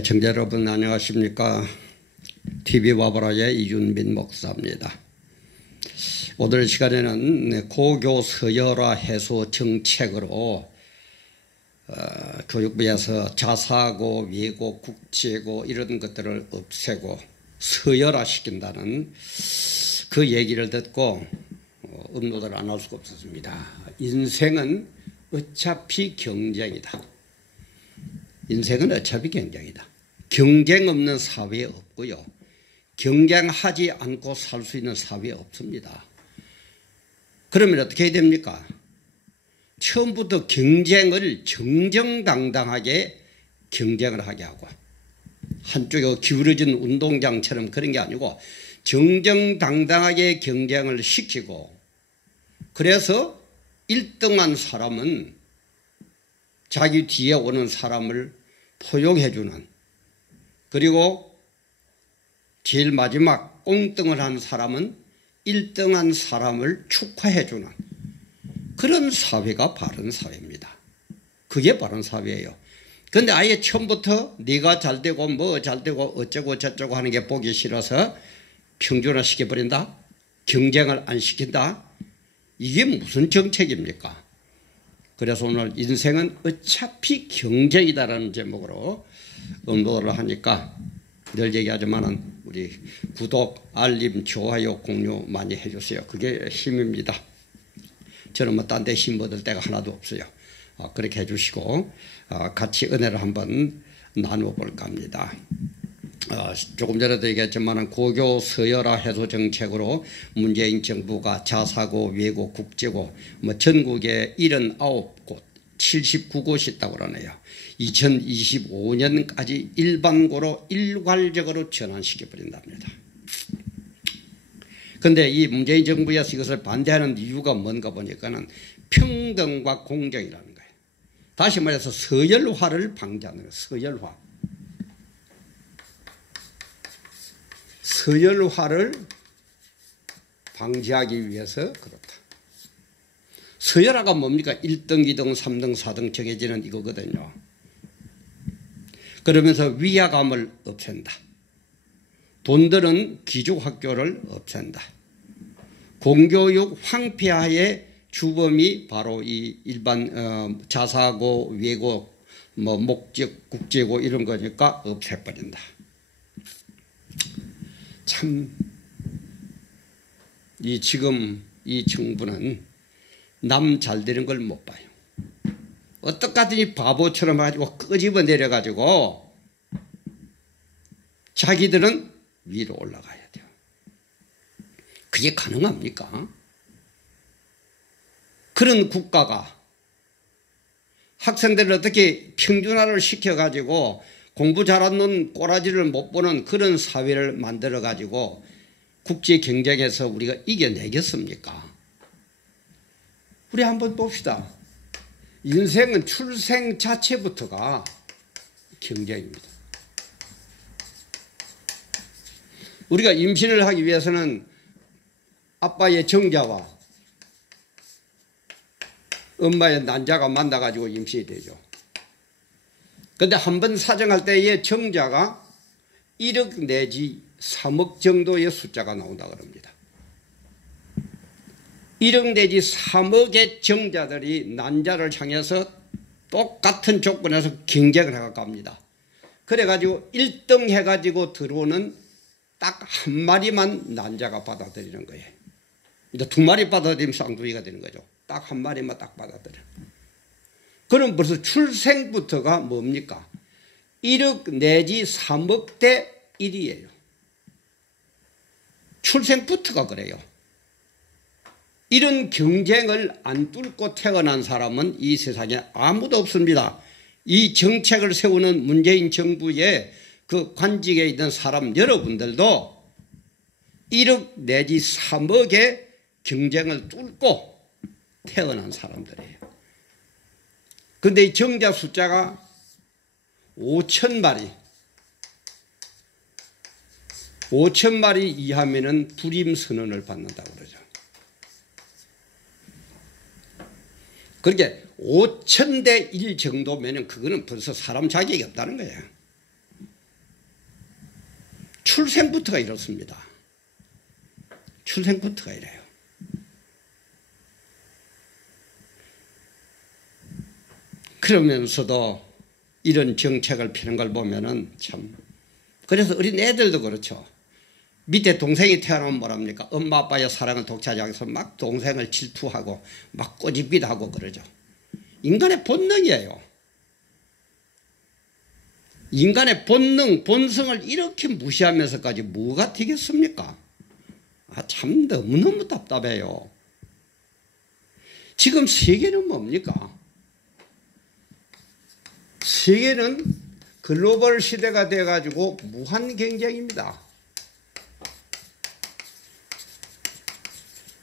청자 여러분 안녕하십니까. TV와보라의 이준빈 목사입니다. 오늘 시간에는 고교 서열화 해소 정책으로 교육부에서 자사고, 외고, 국제고 이런 것들을 없애고 서열화시킨다는 그 얘기를 듣고 업로드를 안 할 수가 없었습니다. 인생은 어차피 경쟁이다. 인생은 어차피 경쟁이다. 경쟁 없는 사회에 없고요. 경쟁하지 않고 살 수 있는 사회에 없습니다. 그러면 어떻게 해야 됩니까? 처음부터 경쟁을 정정당당하게 경쟁을 하게 하고 한쪽에 기울어진 운동장처럼 그런 게 아니고 정정당당하게 경쟁을 시키고 그래서 1등한 사람은 자기 뒤에 오는 사람을 포용해 주는 그리고 제일 마지막 꽁등을 한 사람은 1등한 사람을 축하해 주는 그런 사회가 바른 사회입니다. 그게 바른 사회예요. 그런데 아예 처음부터 네가 잘되고 뭐 잘되고 어쩌고 저쩌고 하는 게 보기 싫어서 평준화 시켜버린다? 경쟁을 안 시킨다? 이게 무슨 정책입니까? 그래서 오늘 인생은 어차피 경쟁이다라는 제목으로 업로드를 하니까 늘 얘기하지만은 우리 구독, 알림, 좋아요, 공유 많이 해주세요. 그게 힘입니다. 저는 뭐 딴 데 힘 얻을 데가 하나도 없어요. 그렇게 해주시고 같이 은혜를 한번 나누어 볼까 합니다. 조금 전에도 얘기했지만 고교 서열화 해소 정책으로 문재인 정부가 자사고, 외고, 국제고 뭐 전국에 79곳, 79곳이 있다고 그러네요. 2025년까지 일반고로 일괄적으로 전환시켜버린답니다. 그런데 이 문재인 정부에서 이것을 반대하는 이유가 뭔가 보니까는 평등과 공정이라는 거예요. 다시 말해서 서열화를 방지하는 거예요. 서열화. 서열화를 방지하기 위해서 그렇다. 서열화가 뭡니까? 1등, 2등, 3등, 4등 정해지는 이거거든요. 그러면서 위화감을 없앤다. 돈 드는 기숙학교를 없앤다. 공교육 황폐화의 주범이 바로 이 일반 자사고, 외고, 뭐 목적, 국제고 이런 거니까 없애버린다. 참, 지금 이 정부는 남 잘 되는 걸 못 봐요. 어떡하더니 바보처럼 해가지고 끄집어 내려가지고 자기들은 위로 올라가야 돼요. 그게 가능합니까? 그런 국가가 학생들을 어떻게 평준화를 시켜가지고 공부 잘하는 꼬라지를 못 보는 그런 사회를 만들어가지고 국제 경쟁에서 우리가 이겨내겠습니까? 우리 한번 봅시다. 인생은 출생 자체부터가 경쟁입니다. 우리가 임신을 하기 위해서는 아빠의 정자와 엄마의 난자가 만나가지고 임신이 되죠. 그런데 한 번 사정할 때의 정자가 1억 내지 3억 정도의 숫자가 나온다고 합니다. 1억 내지 3억의 정자들이 난자를 향해서 똑같은 조건에서 경쟁을 해갑니다. 그래가지고 1등 해가지고 들어오는 딱 한 마리만 난자가 받아들이는 거예요. 이제 두 마리 받아들이면 쌍둥이가 되는 거죠. 딱 한 마리만 딱 받아들여. 그럼 벌써 출생부터가 뭡니까? 1억 내지 3억 대 1이에요. 출생부터가 그래요. 이런 경쟁을 안 뚫고 태어난 사람은 이 세상에 아무도 없습니다. 이 정책을 세우는 문재인 정부의 그 관직에 있는 사람 여러분들도 1억 내지 3억의 경쟁을 뚫고 태어난 사람들이에요. 그런데 이 정자 숫자가 5,000마리, 5,000마리 이하면은 불임 선언을 받는다고 그러죠. 그렇게 5,000대 1 정도면 그거는 벌써 사람 자격이 없다는 거예요. 출생부터가 이렇습니다. 출생부터가 이래요. 그러면서도 이런 정책을 피는 걸 보면은 참, 그래서 어린 애들도 그렇죠. 밑에 동생이 태어나면 뭐랍니까? 엄마 아빠의 사랑을 독차지 않아서 막 동생을 질투하고 막 꼬집기도 하고 그러죠. 인간의 본능이에요. 인간의 본능, 본성을 이렇게 무시하면서까지 뭐가 되겠습니까? 참 너무너무 답답해요. 지금 세계는 뭡니까? 세계는 글로벌 시대가 돼가지고 무한 경쟁입니다.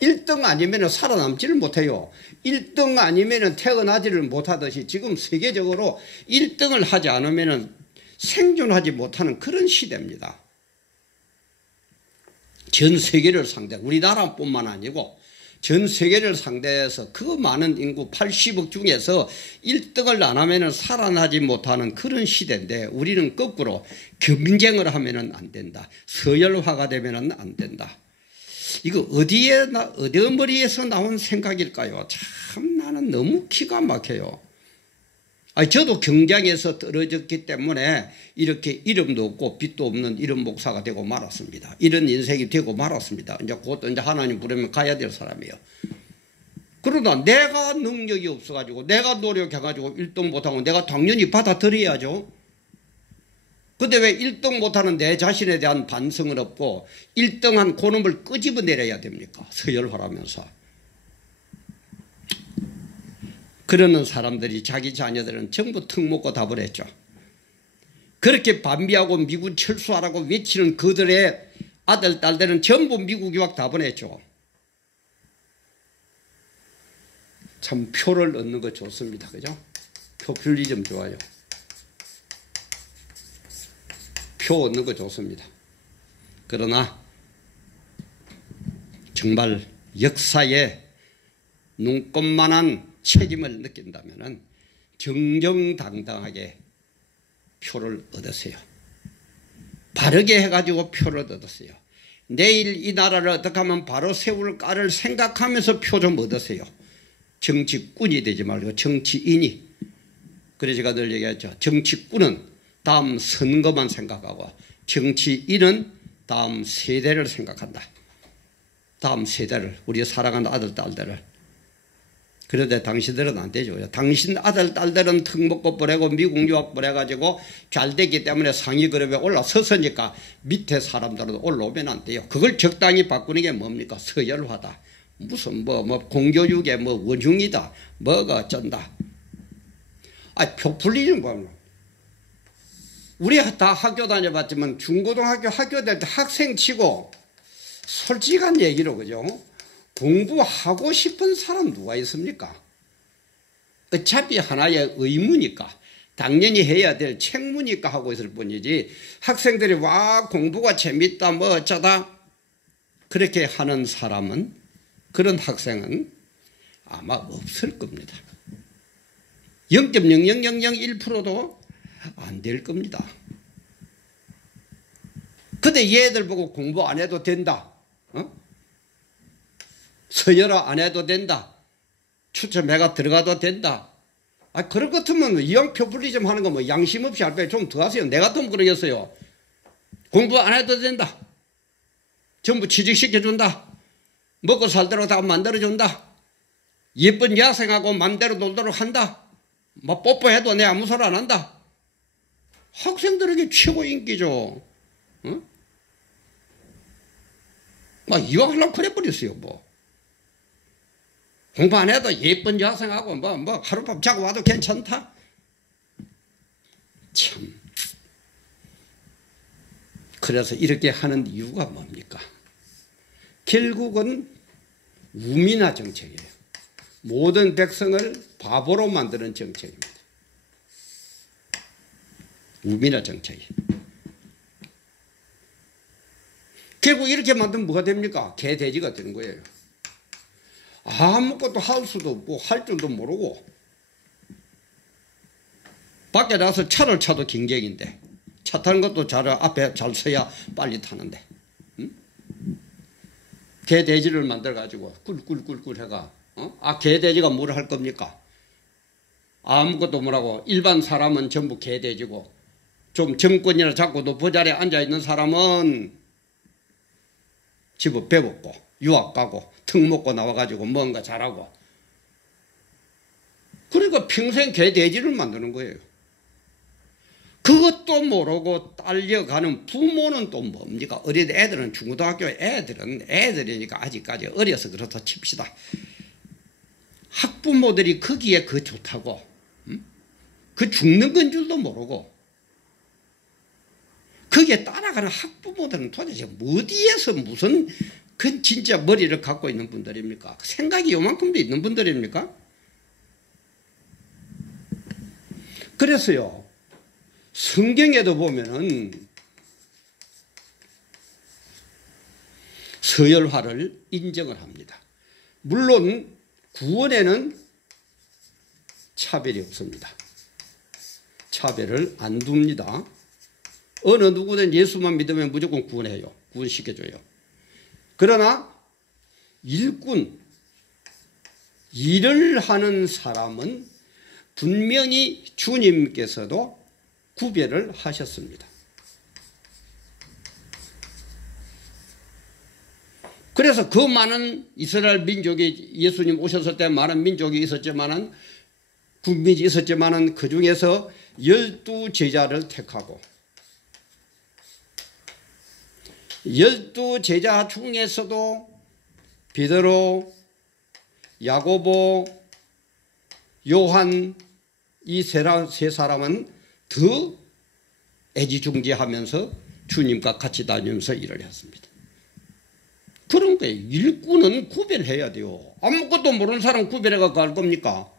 1등 아니면 살아남지를 못해요. 1등 아니면 태어나지를 못하듯이 지금 세계적으로 1등을 하지 않으면 생존하지 못하는 그런 시대입니다. 전 세계를 상대로, 우리나라뿐만 아니고 전 세계를 상대해서 그 많은 인구 80억 중에서 1등을 안 하면 살아나지 못하는 그런 시대인데, 우리는 거꾸로 경쟁을 하면 안 된다. 서열화가 되면 안 된다. 이거 어디 머리에서 나온 생각일까요? 참 나는 너무 기가 막혀요. 저도 경쟁에서 떨어졌기 때문에 이렇게 이름도 없고 빛도 없는 이런 목사가 되고 말았습니다. 이런 인생이 되고 말았습니다. 이제 곧 이제 하나님 부르면 가야 될 사람이에요. 그러다 내가 능력이 없어가지고 내가 노력해가지고 1등 못하고 내가 당연히 받아들여야죠. 근데 왜 1등 못하는 내 자신에 대한 반성은 없고 1등한 고놈을 끄집어내려야 됩니까? 서열화라면서. 그러는 사람들이 자기 자녀들은 전부 턱 먹고 답을 했죠. 그렇게 반비하고 미국 철수하라고 외치는 그들의 아들, 딸들은 전부 미국 유학 다 보냈죠. 참 표를 얻는 거 좋습니다. 그죠? 포퓰리즘 좋아요. 표 얻는 거 좋습니다. 그러나 정말 역사에 눈꼽만한 책임을 느낀다면 정정당당하게 표를 얻으세요. 바르게 해가지고 표를 얻으세요. 내일 이 나라를 어떻게 하면 바로 세울까를 생각하면서 표 좀 얻으세요. 정치꾼이 되지 말고 정치인이. 그래서 제가 늘 얘기했죠. 정치꾼은 다음 선거만 생각하고 정치인은 다음 세대를 생각한다. 다음 세대를, 우리 사랑하는 아들, 딸들을. 그런데 당신들은 안 되죠. 당신 아들, 딸들은 턱 먹고 보내고 미국 유학 보내가지고 잘 됐기 때문에 상위 그룹에 올라섰으니까 밑에 사람들은 올라오면 안 돼요. 그걸 적당히 바꾸는 게 뭡니까? 서열화다. 무슨 공교육의 원흉이다. 뭐가 어쩐다. 포퓰리즘 보면. 우리 다 학교 다녀봤지만 중고등학교 학교 될 때 학생 치고 솔직한 얘기로, 그죠? 공부하고 싶은 사람 누가 있습니까? 어차피 하나의 의무니까, 당연히 해야 될 책무니까 하고 있을 뿐이지, 학생들이 와 공부가 재밌다 뭐 어쩌다 그렇게 하는 사람은, 그런 학생은 아마 없을 겁니다. 0.00001%도 안 될 겁니다. 근데 얘들 보고 공부 안 해도 된다, 서열화 안 해도 된다, 추첨해가 들어가도 된다. 그럴 것 같으면 이왕 포퓰리즘 하는 거 양심 없이 할 바에 좀 더 하세요. 내 같으면 그러겠어요. 공부 안 해도 된다, 전부 취직시켜준다, 먹고 살도록 다 만들어준다, 예쁜 여학생하고 맘대로 놀도록 한다, 뽀뽀해도 내 아무 소리 안 한다. 학생들에게 최고 인기죠. 이왕 하려고 그래버렸어요. 공부 안 해도 예쁜 여학생하고 하룻밤 자고 와도 괜찮다. 참. 그래서 이렇게 하는 이유가 뭡니까? 결국은 우민화 정책이에요. 모든 백성을 바보로 만드는 정책입니다. 우민화 정책이. 결국 이렇게 만들면 뭐가 됩니까? 개돼지가 되는 거예요. 아무것도 할 수도 없고 할 줄도 모르고, 밖에 나가서 차를 차도 경쟁인데 차 타는 것도 앞에 잘 서야 빨리 타는데. 응? 개돼지를 만들어가지고 꿀꿀꿀꿀 해가. 개돼지가 뭘 할 겁니까? 아무것도 못하고 일반 사람은 전부 개돼지고 좀 정권이나 잡고 높은 자리에 앉아있는 사람은 집을 배웠고 유학 가고 턱 먹고 나와가지고 뭔가 잘하고 그러니까 평생 개돼지를 만드는 거예요. 그것도 모르고 딸려가는 부모는 또 뭡니까? 어린 애들은 중고등학교 애들이니까 아직까지 어려서 그렇다 칩시다. 학부모들이 거기에 그 좋다고 그 죽는 건 줄도 모르고 거기에 따라가는 학부모들은 도대체 어디에서 무슨 그 진짜 머리를 갖고 있는 분들입니까? 생각이 요만큼도 있는 분들입니까? 그래서요 성경에도 보면은 서열화를 인정을 합니다. 물론 구원에는 차별이 없습니다. 차별을 안 둡니다. 어느 누구든 예수만 믿으면 무조건 구원해요. 구원시켜줘요. 그러나 일꾼, 일을 하는 사람은 분명히 주님께서도 구별을 하셨습니다. 그래서 그 많은 이스라엘 민족이 예수님 오셨을 때 많은 민족이 있었지만은 국민이 있었지만은 그 중에서 12 제자를 택하고 12 제자 중에서도 베드로, 야고보, 요한 이 세 사람은 더 애지중지하면서 주님과 같이 다니면서 일을 했습니다. 그런 거예요. 일꾼은 구별해야 돼요. 아무것도 모르는 사람 구별해갖고 할 겁니까?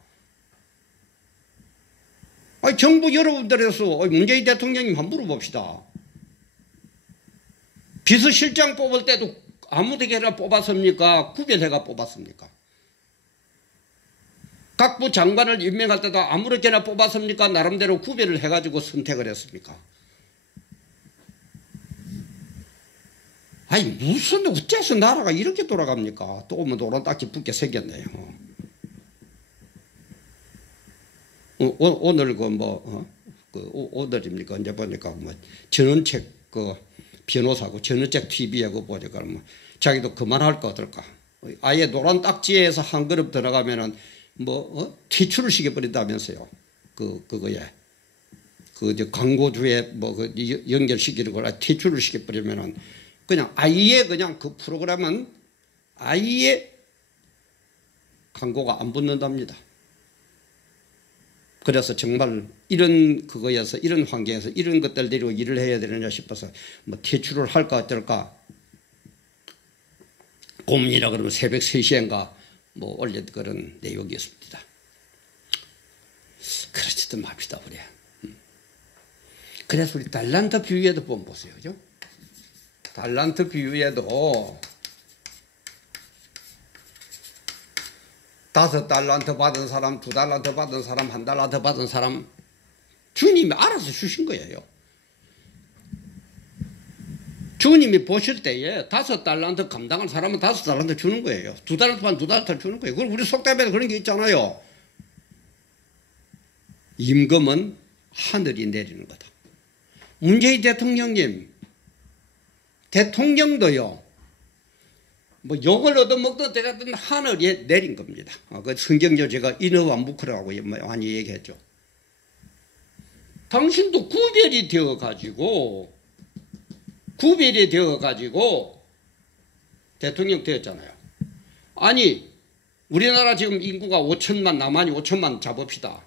아니, 정부 여러분들에서 문재인 대통령님 한번 물어봅시다. 비서실장 뽑을 때도 아무데게나 뽑았습니까? 구별해가 뽑았습니까? 각부 장관을 임명할 때도 아무렇게나 뽑았습니까? 나름대로 구별을 해가지고 선택을 했습니까? 아니 무슨 어째서 나라가 이렇게 돌아갑니까? 또 오면 노란딱지 붙게 생겼네요. 오늘 오늘입니까? 언제 보니까 전원책 변호사고 전원책 TV에 보니까 자기도 그만할 거 어떨까? 아예 노란딱지에서 한 그룹 들어가면은 퇴출을 시켜버린다면서요. 그거에 광고주에 연결시키는 걸 퇴출을 시켜버리면은 그냥 아예 그냥 그 프로그램은 아예 광고가 안 붙는답니다. 그래서 정말 이런 그거에서 이런 환경에서 이런 것들 데리고 일을 해야 되느냐 싶어서 퇴출을 할까 어쩔까 고민이라 그러면 새벽 3시인가 올린 그런 내용이었습니다. 그렇지도 맙시다 우리. 그래서 우리 달란트 비유에도 한번 보세요. 그죠? 달란트 비유에도 5달란트 받은 사람, 2달란트 받은 사람, 1달란트 받은 사람 주님이 알아서 주신 거예요. 주님이 보실 때에 5달란트 감당할 사람은 5달란트 주는 거예요. 2달란트 받으면 2달란트 주는 거예요. 그럼 우리 속담에도 그런 게 있잖아요. 임금은 하늘이 내리는 거다. 문재인 대통령님, 대통령도요. 욕을 얻어먹던 때같은 하늘이 내린 겁니다. 그 성경적 제가 인어완무크라고 많이 얘기했죠. 당신도 구별이 되어가지고 대통령 되었잖아요. 아니 우리나라 지금 인구가 5천만 남한이 5천만 잡읍시다.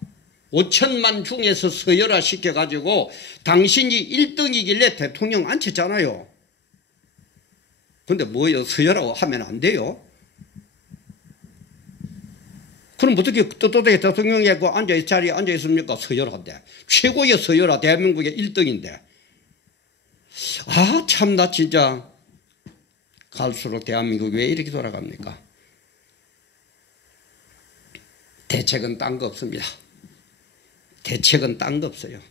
5천만 중에서 서열화 시켜가지고 당신이 1등이길래 대통령 앉혔잖아요. 근데 뭐예요? 서열화 하면 안 돼요. 그럼 어떻게 떳떳하게 대통령이 자리에 앉아있습니까? 서열화인데. 최고의 서열화 대한민국의 1등인데. 아, 참나 진짜 갈수록 대한민국이 왜 이렇게 돌아갑니까? 대책은 딴 거 없습니다. 대책은 딴 거 없어요.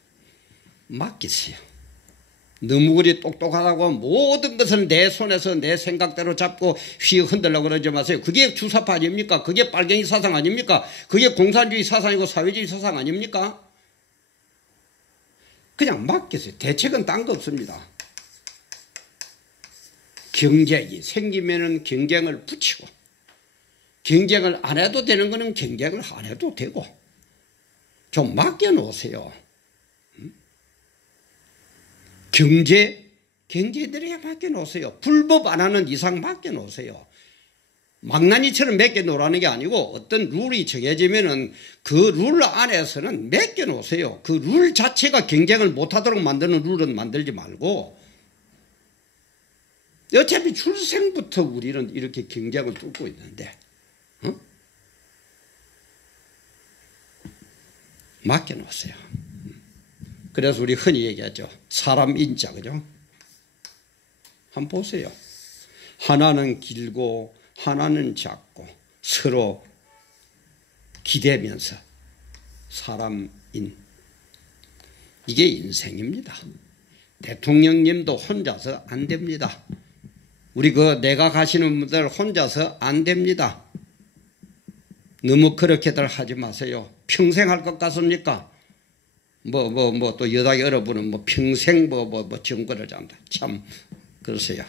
맡기세요. 너무 그리 똑똑하다고 모든 것을 내 손에서 내 생각대로 잡고 휘 흔들려고 그러지 마세요. 그게 주사파 아닙니까? 그게 빨갱이 사상 아닙니까? 그게 공산주의 사상이고 사회주의 사상 아닙니까? 그냥 맡기세요. 대책은 딴 거 없습니다. 경쟁이 생기면은 경쟁을 붙이고, 경쟁을 안 해도 되는 거는 경쟁을 안 해도 되고, 좀 맡겨놓으세요. 경제들에게 맡겨놓으세요. 불법 안 하는 이상 맡겨놓으세요. 망나니처럼 맡겨놓으라는 게 아니고 어떤 룰이 정해지면은 그 룰 안에서는 맡겨놓으세요. 그 룰 자체가 경쟁을 못하도록 만드는 룰은 만들지 말고, 어차피 출생부터 우리는 이렇게 경쟁을 뚫고 있는데, 맡겨놓으세요. 그래서 우리 흔히 얘기하죠. 사람 인자, 그죠? 한번 보세요. 하나는 길고 하나는 작고 서로 기대면서 사람인. 이게 인생입니다. 대통령님도 혼자서 안 됩니다. 우리 그 내각 하시는 분들 혼자서 안 됩니다. 너무 그렇게들 하지 마세요. 평생 할 것 같습니까? 또 여당이 여러분은 평생 정권을 잡는다. 참, 그러세요.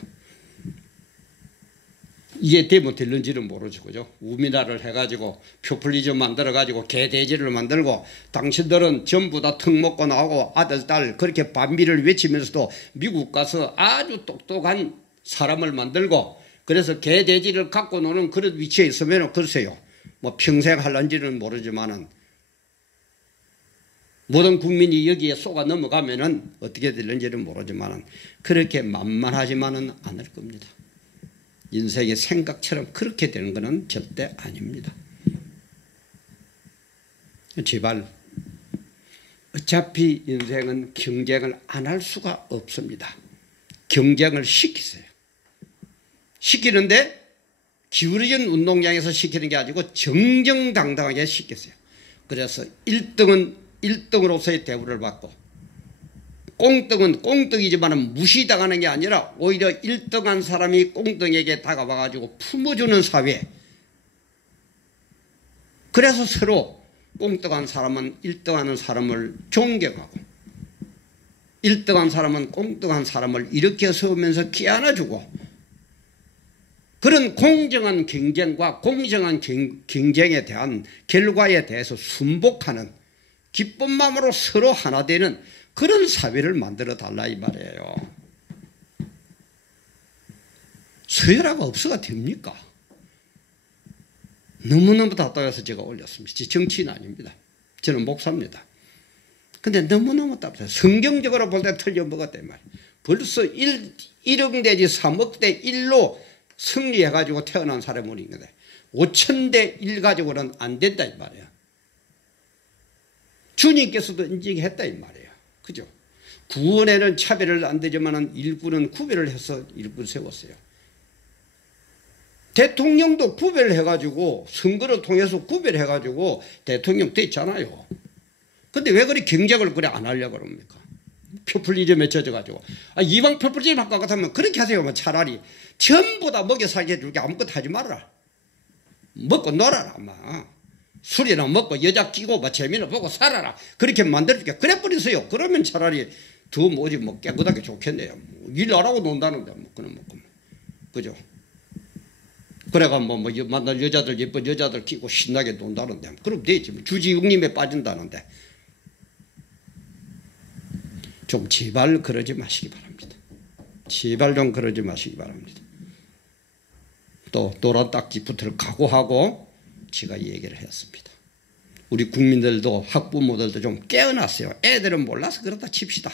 이게 되면 될는지는 모르죠. 그죠? 우미나를 해가지고 표플리즘 만들어가지고 개돼지를 만들고 당신들은 전부 다 턱 먹고 나오고 아들, 딸 그렇게 반미를 외치면서도 미국 가서 아주 똑똑한 사람을 만들고 그래서 개돼지를 갖고 노는 그런 위치에 있으면 그러세요. 평생 할런지는 모르지만은 모든 국민이 여기에 쏘가 넘어가면은 어떻게 될는지는 모르지만은 그렇게 만만하지만은 않을 겁니다. 인생의 생각처럼 그렇게 되는 것은 절대 아닙니다. 제발 어차피 인생은 경쟁을 안 할 수가 없습니다. 경쟁을 시키세요. 시키는데 기울어진 운동장에서 시키는 게 아니고 정정당당하게 시키세요. 그래서 1등으로서의 대우를 받고 꽁등은 꽁등이지만 무시당하는 게 아니라 오히려 1등한 사람이 꽁등에게 다가와가지고 품어주는 사회. 그래서 서로 꽁등한 사람은 1등하는 사람을 존경하고 1등한 사람은 꽁등한 사람을 일으켜 세우면서 끼안아주고 그런 공정한 경쟁과 공정한 경쟁에 대한 결과에 대해서 순복하는 기쁜 마음으로 서로 하나 되는 그런 사회를 만들어 달라 이 말이에요. 서열화가 없어가 됩니까? 너무너무 답답해서 제가 올렸습니다. 정치인 아닙니다. 저는 목사입니다. 근데 너무너무 답답해요. 성경적으로 볼 때 틀려먹었단 말이에요. 벌써 1억 내지 3억 대 1로 승리해가지고 태어난 사람이 있는데 5천 대 1 가지고는 안 된다 이 말이에요. 주님께서도 인정했다 이 말이에요. 그죠? 구원에는 차별을 안 되지만 일꾼은 구별을 해서 일꾼 세웠어요. 대통령도 구별해가지고 선거를 통해서 구별해가지고 대통령 됐잖아요. 근데 왜 그리 경쟁을 그래 안 하려고 그럽니까? 표플리즘에 젖어가지고. 이방 표플리즘 할 것 같으면 그렇게 하세요. 차라리 전부 다 먹여 살게 해줄게 아무것도 하지 말아라. 먹고 놀아라. 술이나 먹고 여자 끼고 재미나 보고 살아라. 그렇게 만들어줄게. 그래 버리세요. 그러면 차라리 더 뭐지 깨끗하게 좋겠네요. 일 안 하고 논다는데 그럼 먹고. 그죠? 그래가 만날 여자들 예쁜 여자들 끼고 신나게 논다는데 그럼 되지. 주지육림에 빠진다는데. 좀 제발 그러지 마시기 바랍니다. 제발 좀 그러지 마시기 바랍니다. 또 노란 딱지부터를 각오하고 제가 얘기를 했습니다. 우리 국민들도 학부모들도 좀 깨어났어요. 애들은 몰라서 그렇다 칩시다.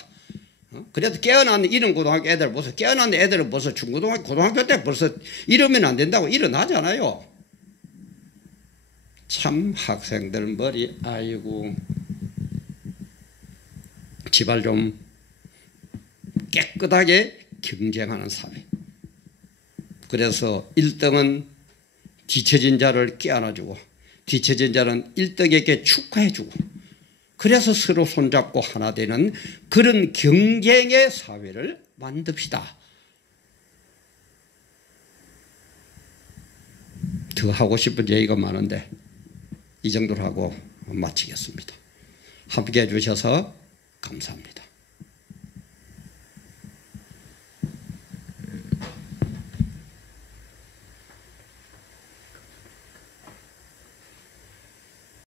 그래도 깨어난 이런 고등학교 애들 벌써 깨어난 애들은 벌써 중고등학교 고등학교 때 벌써 이러면 안 된다고 일어나잖아요. 참 학생들 머리 아이고 제발 좀 깨끗하게 경쟁하는 사회. 그래서 1등은 뒤처진 자를 끼안아주고 뒤처진 자는 1등에게 축하해주고 그래서 서로 손잡고 하나 되는 그런 경쟁의 사회를 만듭시다. 더 하고 싶은 얘기가 많은데 이 정도로 하고 마치겠습니다. 함께 해주셔서 감사합니다.